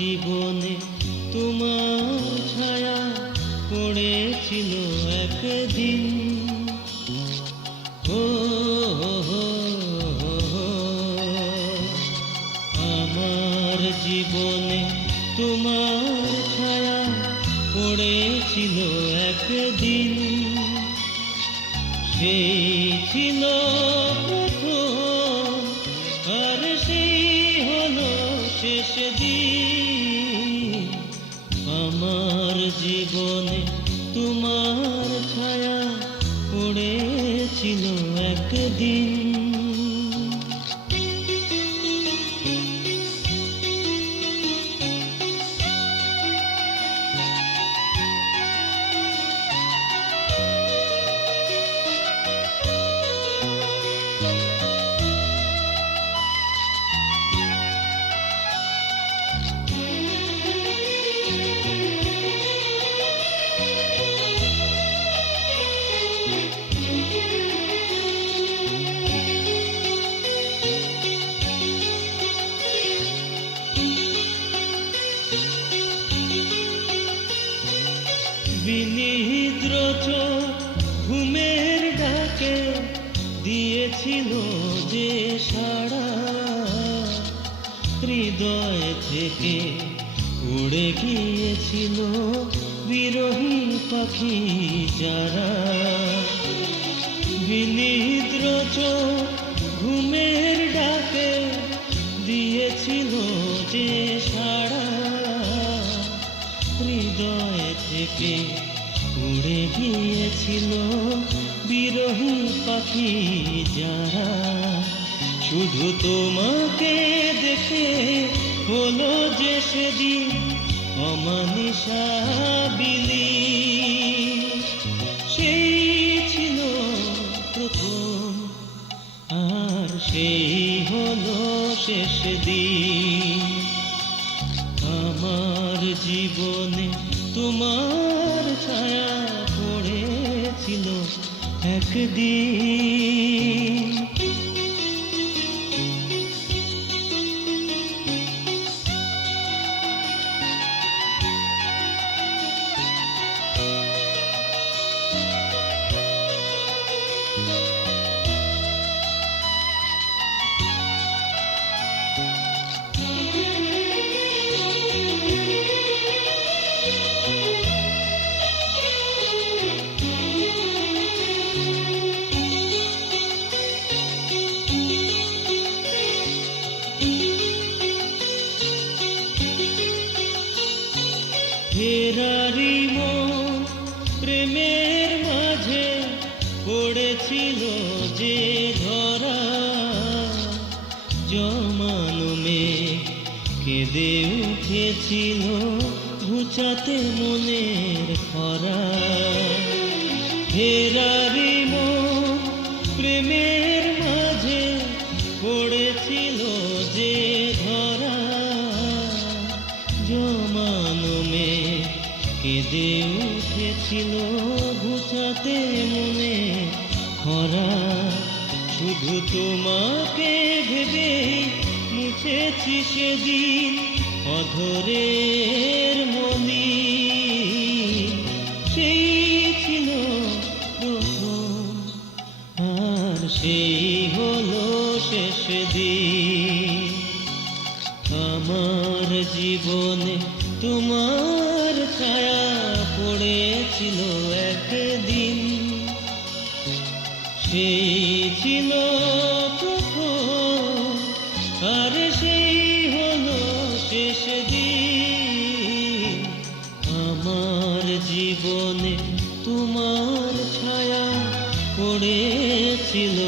জীবনে তোমার ছায়া পড়েছিল একদিন। ও আমার জীবনে তোমার ছায়া পড়েছিল একদিন। সেই ছিল প্রথম, আর সেই হলো শেষ দিন। আমার জীবনে তোমার ছায়া পড়েছিল একদিন। বিনিদ্র চোখ ঘুমের ডাকে দিয়েছিল যে সাড়া, হৃদয় থেকে উড়ে গিয়েছিল বিরহী পাখি যারা। বিনিদ্র চোখ ঘুমের ডাকে দিয়েছিল যে সাড়া, হৃদয় থেকে উড়ে গিয়েছিল বিরহী পাখি যারা। শুধু তোমাকে দেখে হলো যে সেদিন অমানিসা বিলীন। সেই ছিল প্রথম, আর সেই হলো শেষ দিন। আমার জীবনে তোমার ছায়া পড়েছিল একদিন। ফেরারি মন প্রেমের মাঝে পড়েছিল যে ধরা, জমানো মেঘ কেঁদে উঠেছিল ঘুচাতে মনের খরা। ফেরারি মন প্রেমের মাঝে পড়েছিল যে ধরা, জমানো মেঘ কেঁদে উঠেছিল ঘুচাতে মনে খরা। শুধু তোমাকে ভেবে মুছেছি সেদিন অধরের মলিন। সেই ছিল প্রথম, আর সেই হলো শেষ দিন। আমার জীবনে তোমার ছায়া পড়েছিল একদিন। সেই ছিল প্রথম, আর সেই হলো শেষ দিন। আমার জীবনে তোমার ছায়া পড়েছিল